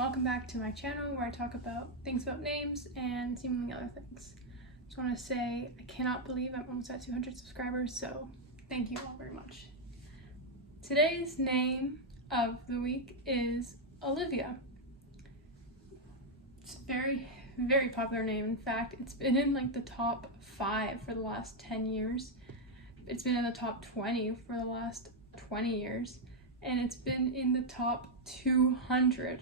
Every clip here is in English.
welcome back to my channel where I talk about things about names and seemingly other things. Just want to say I cannot believe I'm almost at 200 subscribers, so thank you all very much. Today's name of the week is Olivia. It's a very, very popular name. In fact, it's been in like the top 5 for the last 10 years. It's been in the top 20 for the last 20 years. And it's been in the top 200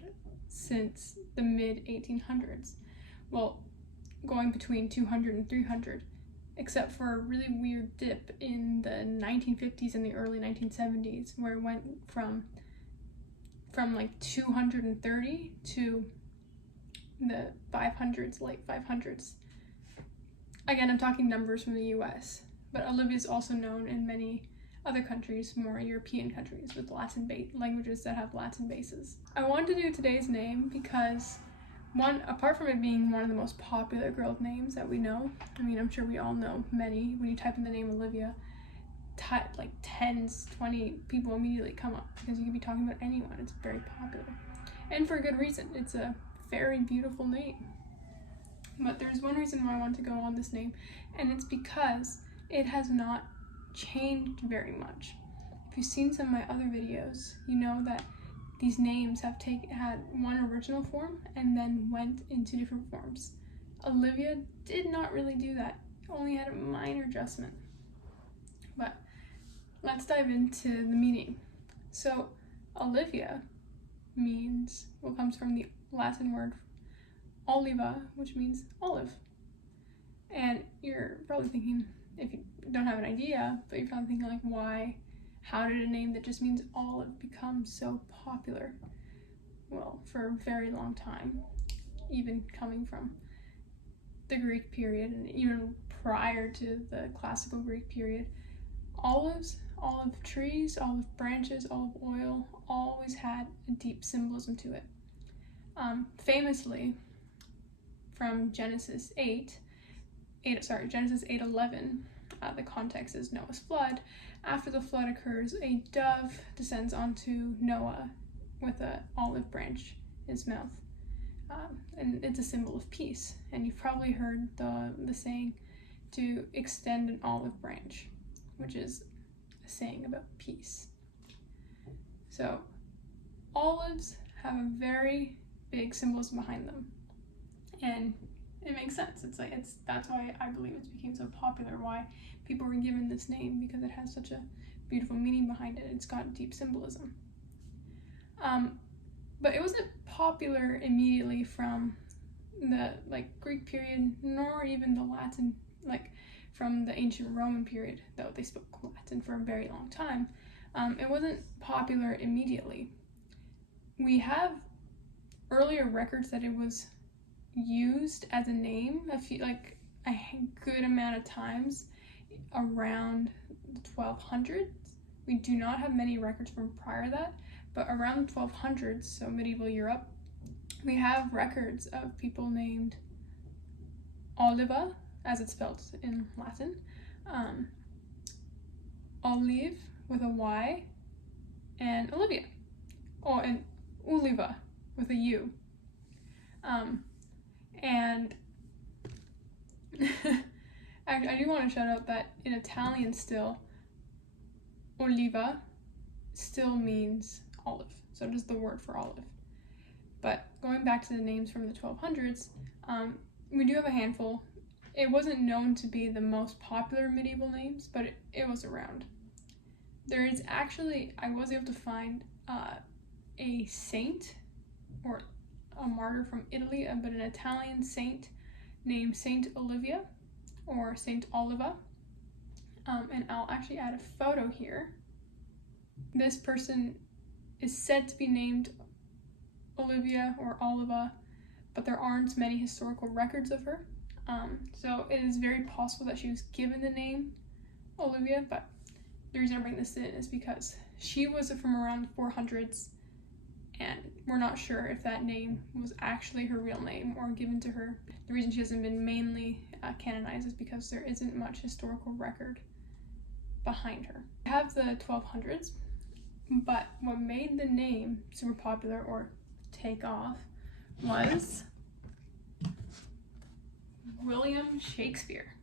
since the mid-1800s. Well, going between 200 and 300, except for a really weird dip in the 1950s and the early 1970s, where it went from like 230 to the 500s, late 500s. Again, I'm talking numbers from the US, but Olivia is also known in many other countries, more European countries with languages that have Latin bases. I wanted to do today's name because, one, apart from it being one of the most popular girl names that we know, I mean, I'm sure we all know many. When you type in the name Olivia, like 20 people immediately come up because you can be talking about anyone. It's very popular, and for a good reason. It's a very beautiful name. But there's one reason why I want to go on this name, and it's because it has not changed very much. If you've seen some of my other videos, you know that these names have had one original form and then went into different forms. Olivia did not really do that, only had a minor adjustment. But let's dive into the meaning. So Olivia comes from the Latin word oliva, which means olive. And you're probably thinking, if you don't have an idea, but you're probably thinking like, how did a name that just means olive become so popular? Well, for a very long time, even coming from the Greek period and even prior to the classical Greek period, olives, olive trees, olive branches, olive oil always had a deep symbolism to it. Famously, from Genesis 8:11, the context is Noah's flood. After the flood occurs, a dove descends onto Noah with an olive branch in his mouth. And it's a symbol of peace. And you've probably heard the saying to extend an olive branch, which is a saying about peace. So olives have a very big symbolism behind them. And it makes sense. That's why I believe it became so popular, why people were given this name, because it has such a beautiful meaning behind it. It's got deep symbolism. But it wasn't popular immediately from the Greek period, nor even the Latin, from the ancient Roman period, though they spoke Latin for a very long time. It wasn't popular immediately. We have earlier records that it was used as a name a good amount of times around the 1200s. We do not have many records from prior to that, but around the 1200s, so medieval Europe, we have records of people named Oliva, as it's spelled in Latin, Olive with a Y, and Olivia, and Uliva with a U. And I do want to shout out that in Italian still, oliva still means olive. So does the word for olive. But going back to the names from the 1200s, we do have a handful. It wasn't known to be the most popular medieval names, but it was around. There is actually, I was able to find a saint or a martyr from Italy, but an Italian saint named Saint Olivia or Saint Oliva. And I'll actually add a photo here. This person is said to be named Olivia or Oliva, but there aren't many historical records of her. So it is very possible that she was given the name Olivia, but the reason I bring this in is because she was from around the 400s, and we're not sure if that name was actually her real name or given to her. The reason she hasn't been mainly canonized is because there isn't much historical record behind her. We have the 1200s, but what made the name super popular, or take off was William Shakespeare.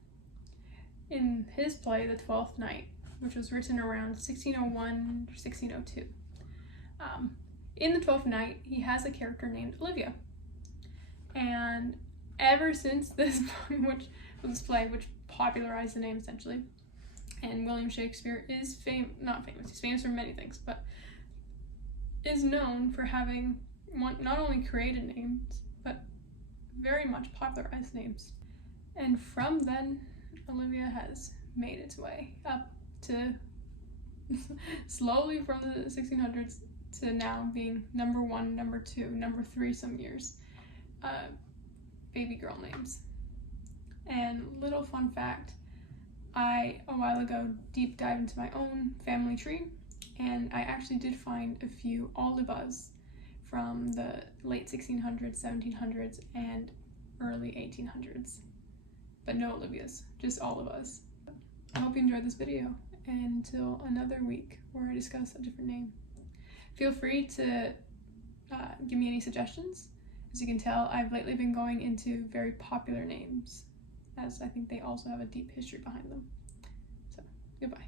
In his play, The Twelfth Night, which was written around 1601 or 1602. In The Twelfth Night, he has a character named Olivia. And ever since this play, which popularized the name essentially, and William Shakespeare is not famous, he's famous for many things, but is known for having not only created names, but very much popularized names. And from then, Olivia has made its way up to slowly from the 1600s to now being number 1, number 2, number 3 some years, baby girl names. And little fun fact, I, a while ago, deep dived into my own family tree, and I actually did find a few Olivas from the late 1600s, 1700s, and early 1800s. But no Olivias, just Olivas. I hope you enjoyed this video, and until another week where I discuss a different name. Feel free to give me any suggestions. As you can tell, I've lately been going into very popular names, as I think they also have a deep history behind them. So, goodbye.